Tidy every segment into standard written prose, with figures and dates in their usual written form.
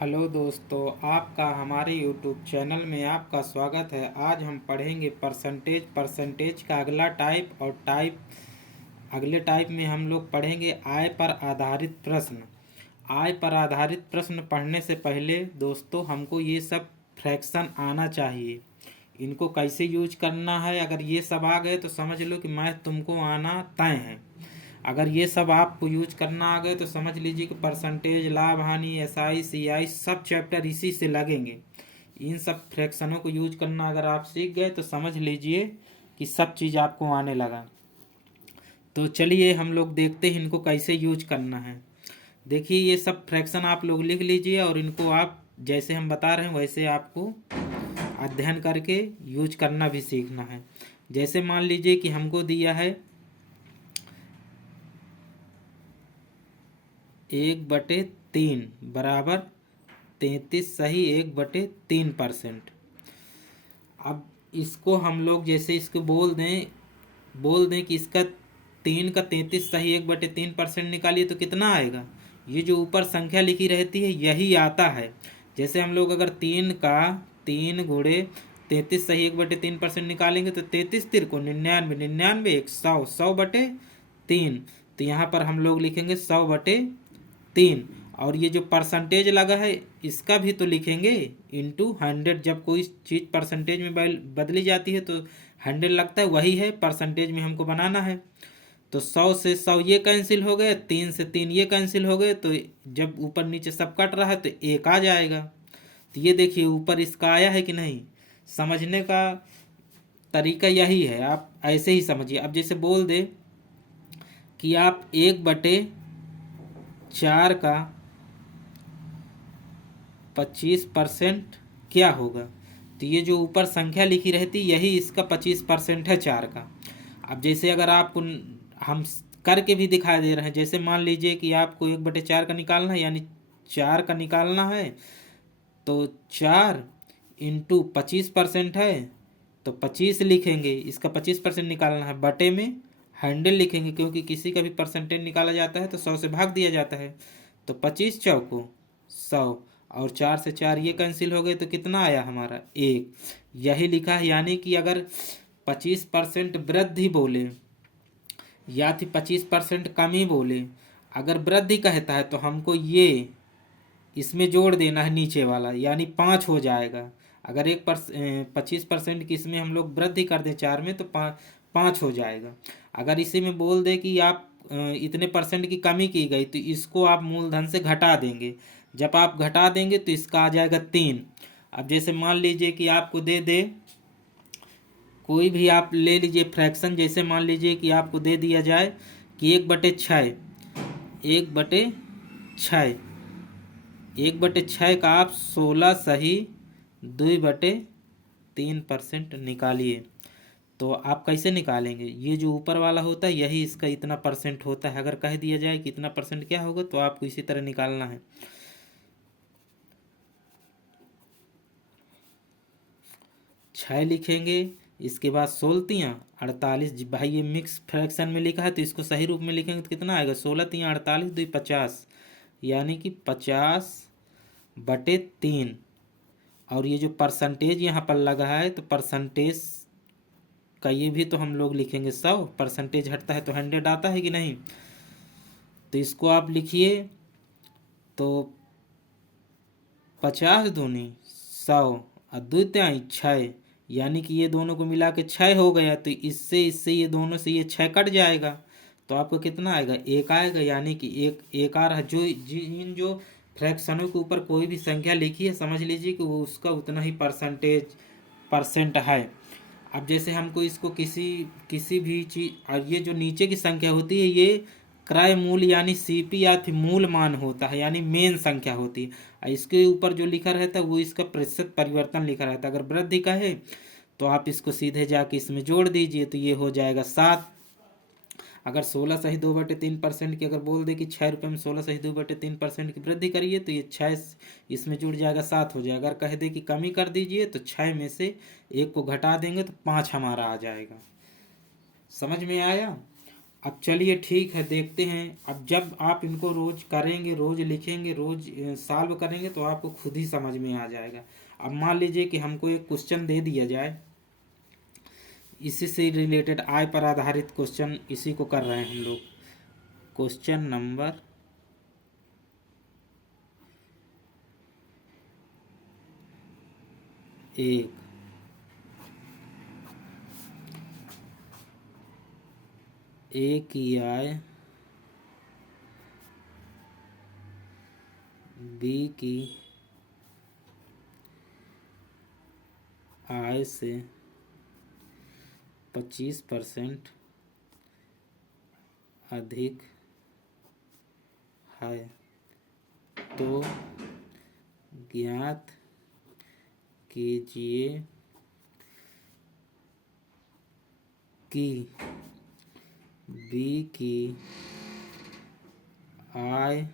Hello दोस्तों, आपका हमारे यूट्यूब चैनल में आपका स्वागत है। आज हम पढ़ेंगे परसेंटेज का अगला टाइप और अगले टाइप में हम लोग पढ़ेंगे आय पर आधारित प्रश्न। आय पर आधारित प्रश्न पढ़ने से पहले दोस्तों हमको ये सब फ्रैक्शन आना चाहिए। इनको कैसे यूज करना है, अगर ये सब आ गए तो समझ लो कि मैथ तुमको आना तय है। अगर ये सब आपको यूज करना आ गए तो समझ लीजिए कि परसेंटेज, लाभ हानि, एसआई, सीआई सब चैप्टर इसी से लगेंगे। इन सब फ्रैक्शनों को यूज करना अगर आप सीख गए तो समझ लीजिए कि सब चीज़ आपको आने लगा। तो चलिए हम लोग देखते हैं इनको कैसे यूज करना है। देखिए ये सब फ्रैक्शन आप लोग लिख लीजिए और इनको आप जैसे हम बता रहे हैं वैसे आपको अध्ययन करके यूज करना भी सीखना है। जैसे मान लीजिए कि हमको दिया है 1/3 बराबर 33 सही 1/3%। अब इसको हम लोग जैसे इसको बोल दें कि इसका 3 का 33 सही 1/3% निकालिए तो कितना आएगा। ये जो ऊपर संख्या लिखी रहती है यही आता है। जैसे हम लोग अगर 3 का 3 गुणे 33 सही 1/3% निकालेंगे तो 33 तिरको 99, 99 100, 100/3। तो यहाँ पर हम लोग लिखेंगे 100/3। और ये जो परसेंटेज लगा है इसका भी तो लिखेंगे इंटू 100। जब कोई चीज़ परसेंटेज में बदली जाती है तो 100 लगता है, वही है परसेंटेज में हमको बनाना है। तो 100 से 100 ये कैंसिल हो गए, 3 से 3 ये कैंसिल हो गए, तो जब ऊपर नीचे सब कट रहा है तो एक आ जाएगा। तो ये देखिए ऊपर इसका आया है कि नहीं। समझने का तरीका यही है, आप ऐसे ही समझिए। अब जैसे बोल दे कि आप 1/4 का 25% क्या होगा। तो ये जो ऊपर संख्या लिखी रहती यही इसका 25% है 4 का। अब जैसे अगर आपको हम करके भी दिखा दे रहे हैं, जैसे मान लीजिए कि आपको 1/4 का निकालना है, यानी 4 का निकालना है तो 4 इंटू 25% है तो 25 लिखेंगे। इसका 25% निकालना है, बटे में 100 लिखेंगे, क्योंकि किसी का भी परसेंटेज निकाला जाता है तो 100 से भाग दिया जाता है। तो 25 चौको 100 और 4 से 4 ये कैंसिल हो गए तो कितना आया हमारा 1। यही लिखा है। यानी कि अगर 25% वृद्धि बोले या फिर 25% कमी बोले, अगर वृद्धि कहता है तो हमको ये इसमें जोड़ देना है नीचे वाला, यानी 5 हो जाएगा। अगर 25% की इसमें हम लोग वृद्धि कर दें 4 में तो 5 हो जाएगा। अगर इसी में बोल दे कि आप इतने परसेंट की कमी की गई तो इसको आप मूलधन से घटा देंगे। जब आप घटा देंगे तो इसका आ जाएगा 3। अब जैसे मान लीजिए कि आपको दे दे, कोई भी आप ले लीजिए फ्रैक्शन, जैसे मान लीजिए कि आपको दे दिया जाए कि 1/6 1/6 1/6 का आप 16 सही 2/3% निकालिए। तो आप कैसे निकालेंगे, ये जो ऊपर वाला होता है यही इसका इतना परसेंट होता है। अगर कह दिया जाए कि इतना परसेंट क्या होगा तो आपको इसी तरह निकालना है। 6 लिखेंगे, इसके बाद 16 48। भाई ये मिक्स फ्रैक्शन में लिखा है तो इसको सही रूप में लिखेंगे तो कितना आएगा, 16 48 2 50, यानी कि 50/3। और ये जो परसेंटेज यहाँ पर लगा है तो परसेंटेज का ये भी तो हम लोग लिखेंगे 100। परसेंटेज हटता है तो 100 आता है कि नहीं। तो इसको आप लिखिए तो 50 दूनी 100 और 2 तिहाई 6, यानी कि ये दोनों को मिला के 6 हो गया। तो इससे इससे ये दोनों से ये 6 कट जाएगा तो आपको कितना आएगा, 1 आएगा। यानी कि एक आ रहा। इन जो फ्रैक्शनों के ऊपर कोई भी संख्या लिखी है समझ लीजिए कि वो उसका उतना ही परसेंट है। अब जैसे हमको इसको किसी भी चीज, और ये जो नीचे की संख्या होती है ये क्रय मूल्य यानी सीपी या फिर मूल मान होता है, यानी मेन संख्या होती है। और इसके ऊपर जो लिखा रहता है वो इसका प्रतिशत परिवर्तन लिखा रहता है। अगर वृद्धि का है तो आप इसको सीधे जाके इसमें जोड़ दीजिए तो ये हो जाएगा 7। अगर 16 सही 2/3% की अगर बोल दे कि 6 रुपये में 16 सही 2/3% की वृद्धि करिए तो ये 6 इसमें जुड़ जाएगा, 7 हो जाएगा। अगर कह दे कि कमी कर दीजिए तो 6 में से 1 को घटा देंगे तो 5 हमारा आ जाएगा। समझ में आया। अब चलिए ठीक है, देखते हैं। अब जब आप इनको रोज करेंगे, रोज लिखेंगे, रोज सॉल्व करेंगे तो आपको खुद ही समझ में आ जाएगा। अब मान लीजिए कि हमको एक क्वेश्चन दे दिया जाए, इसी से रिलेटेड आय पर आधारित क्वेश्चन, इसी को कर रहे हैं हम लोग। क्वेश्चन नंबर 1, ए की आय बी की आय से 25% अधिक है, तो ज्ञात कीजिए कि बी की आय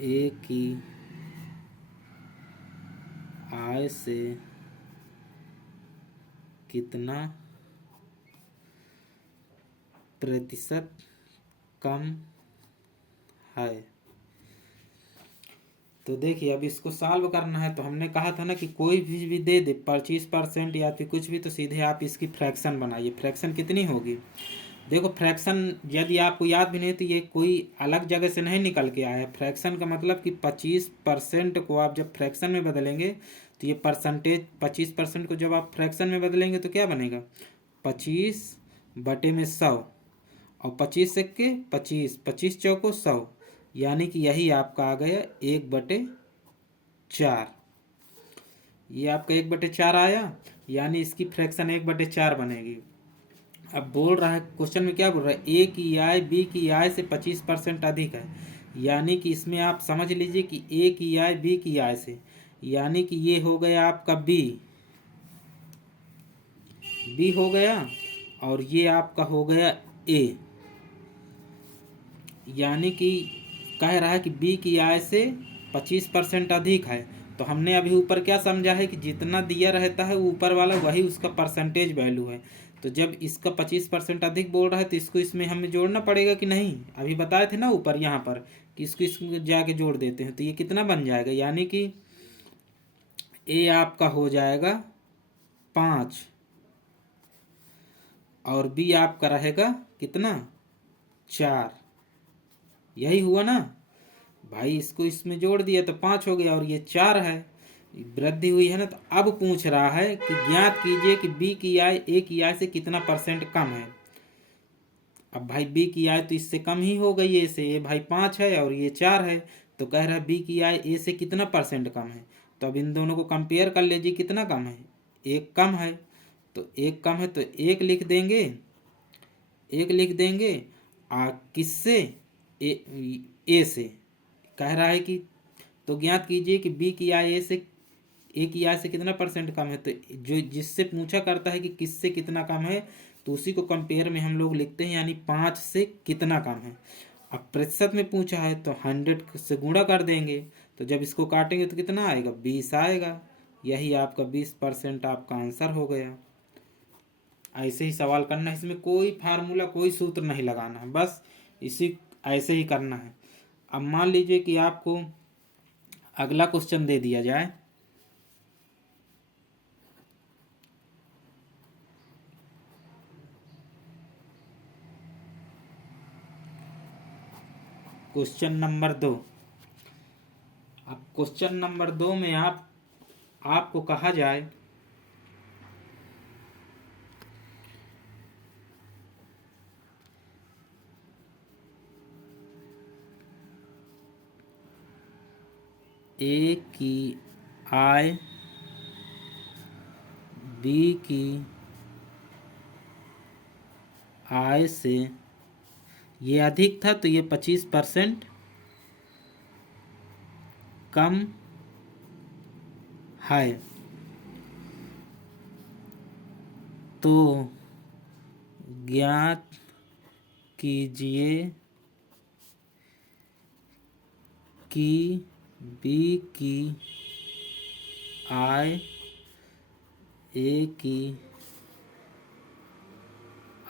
ए की आय से कितना प्रतिशत कम है। तो देखिए, अब इसको सॉल्व करना है तो हमने कहा था ना कि कोई भी दे दे 25% या फिर कुछ भी, तो सीधे आप इसकी फ्रैक्शन बनाइए। फ्रैक्शन कितनी होगी? देखो, फ्रैक्शन यदि आपको याद भी नहीं तो ये कोई अलग जगह से नहीं निकल के आया है। फ्रैक्शन का मतलब कि 25% को आप जब फ्रैक्शन में बदलेंगे तो ये परसेंटेज, 25% को जब आप फ्रैक्शन में बदलेंगे तो क्या बनेगा? 25/100, और 25 सिक्के 25, 25 चौको 100, यानी कि यही आपका आ गया 1/4। ये आपका 1/4 आया, यानी इसकी फ्रैक्शन 1/4 बनेगी। अब बोल रहा है, क्वेश्चन में क्या बोल रहा है? ए की आय बी की आय से 25% अधिक है, यानी कि इसमें आप समझ लीजिए कि ए की आय बी की आय से, यानी कि ये हो गया आपका बी हो गया, और ये आपका हो गया ए, यानी कि कह रहा है कि बी की आय से 25% अधिक है। तो हमने अभी ऊपर क्या समझा है कि जितना दिया रहता है ऊपर वाला वही उसका परसेंटेज वैल्यू है। तो जब इसका 25% अधिक बोल रहा है तो इसको इसमें हमें जोड़ना पड़ेगा कि नहीं? अभी बताए थे ना ऊपर यहाँ पर कि इसको इसमें जाके जोड़ देते हैं तो ये कितना बन जाएगा, यानी कि ए आपका हो जाएगा 5 और बी आपका रहेगा कितना? 4। यही हुआ ना भाई? इसको इसमें जोड़ दिया तो 5 हो गया और ये 4 है, वृद्धि हुई है ना। तो अब पूछ रहा है कि ज्ञात कीजिए कि बी की आय ए की आय से कितना परसेंट कम है। अब भाई बी की आय तो इससे कम ही हो गई है, से ये भाई 5 है और ये 4 है, तो कह रहा है बी की आय ए से कितना परसेंट कम है। तो अब इन दोनों को कंपेयर कर लीजिए, कितना कम है? 1 कम है, तो 1 कम है तो 1 लिख देंगे, 1 लिख देंगे। किससे? ए से। कह रहा है कि तो ज्ञात कीजिए कि बी की आय ए की आय से कितना परसेंट कम है। तो जो जिससे पूछा करता है कि किससे कितना कम है, तो उसी को कंपेयर में हम लोग लिखते हैं, यानी 5 से कितना कम है। अब प्रतिशत में पूछा है तो 100 से गुणा कर देंगे, तो जब इसको काटेंगे तो कितना आएगा? 20 आएगा। यही आपका 20% आपका आंसर हो गया। ऐसे ही सवाल करना है, इसमें कोई फार्मूला, कोई सूत्र नहीं लगाना है, बस इसी ऐसे ही करना है। अब मान लीजिए कि आपको अगला क्वेश्चन दे दिया जाए, क्वेश्चन नंबर 2। अब क्वेश्चन नंबर 2 में आपको कहा जाए ए की आय बी की आय से, ये अधिक था तो ये 25% कम है, तो ज्ञात कीजिए कि बी की आय ए की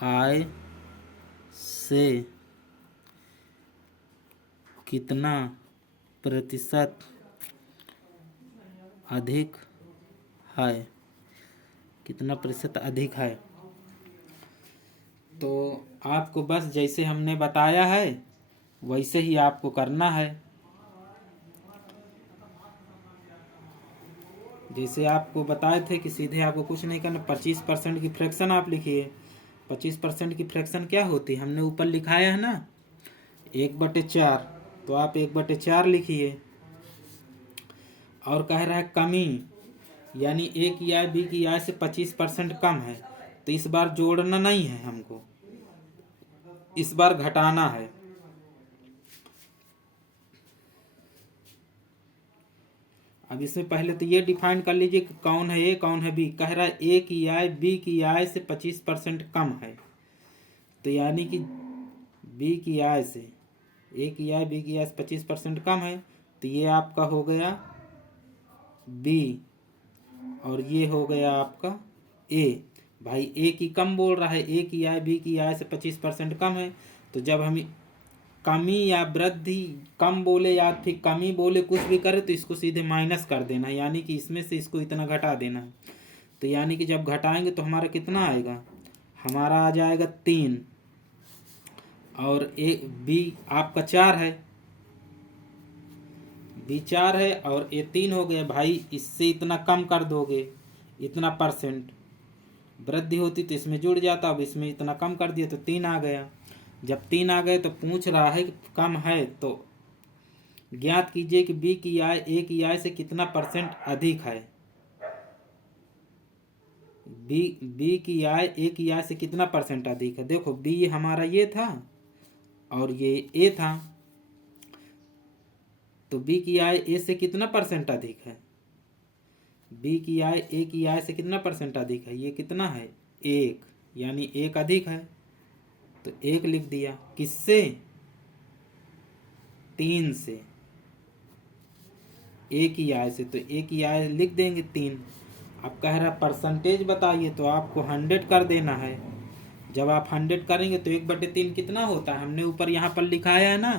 आय से कितना प्रतिशत अधिक है, कितना प्रतिशत अधिक है। तो आपको बस जैसे हमने बताया है वैसे ही आपको करना है। जैसे आपको बताए थे कि सीधे आपको कुछ नहीं करना, 25% की फ्रैक्शन आप लिखिए। 25% की फ्रैक्शन क्या होती है, हमने ऊपर लिखाया है ना 1/4, तो आप 1/4 लिखिए। और कह रहा है कमी, यानी ए की आय बी की आय से 25% कम है, तो इस बार जोड़ना नहीं है हमको, इस बार घटाना है। अब इसमें पहले तो ये डिफाइन कर लीजिए कि कौन है ए कौन है बी। कह रहा है ए की आय बी की आय से 25% कम है, तो यानी कि बी की आय से, ए की आय बी की आय से 25% कम है, तो ये आपका हो गया बी और ये हो गया आपका ए। भाई ए की कम बोल रहा है, ए की आय बी की आय से 25% कम है, तो जब हम कमी या वृद्धि, कम बोले या फिर कमी बोले, कुछ भी करे तो इसको सीधे माइनस कर देना, यानी कि इसमें से इसको इतना घटा देना। तो यानी कि जब घटाएंगे तो हमारा कितना आएगा, हमारा आ जाएगा 3 और ए बी आपका 4 है, बी 4 है और ए 3 हो गया। भाई इससे इतना कम कर दोगे, इतना परसेंट वृद्धि होती तो इसमें जुड़ जाता, अब इसमें इतना कम कर दिया तो 3 आ गया। जब 3 आ गए तो पूछ रहा है कि कम है, तो ज्ञात कीजिए कि बी की आय ए की आय से कितना परसेंट अधिक है। बी की आय ए की आय से कितना परसेंट अधिक है। देखो बी हमारा ये था और ये ए था, तो बी की आय ए से कितना परसेंट अधिक है, बी की आय ए की आय से कितना परसेंट अधिक है, ये कितना है 1, यानी 1 अधिक है, तो 1 लिख दिया। किससे, 3 से, ए की आय से, तो ए की आय लिख देंगे 3। अब कह रहा परसेंटेज बताइए, तो आपको 100 कर देना है। जब आप 100 करेंगे तो 1/3 कितना होता है, हमने ऊपर यहाँ पर लिखाया है ना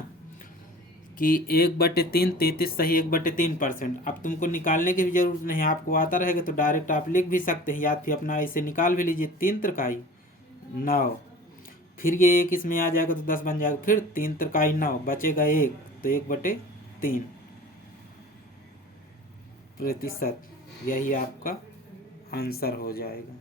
कि 1/3 33 सही 1/3%। अब तुमको निकालने की भी जरूरत नहीं, आपको आता रहेगा तो डायरेक्ट आप लिख भी सकते हैं, या फिर अपना ऐसे निकाल भी लीजिए। 3 त्रिकाई 9, फिर ये 1 इसमें आ जाएगा तो 10 बन जाएगा, फिर 3 त्रिकाई 9 बचेगा 1, तो 1/3%, यही आपका आंसर हो जाएगा।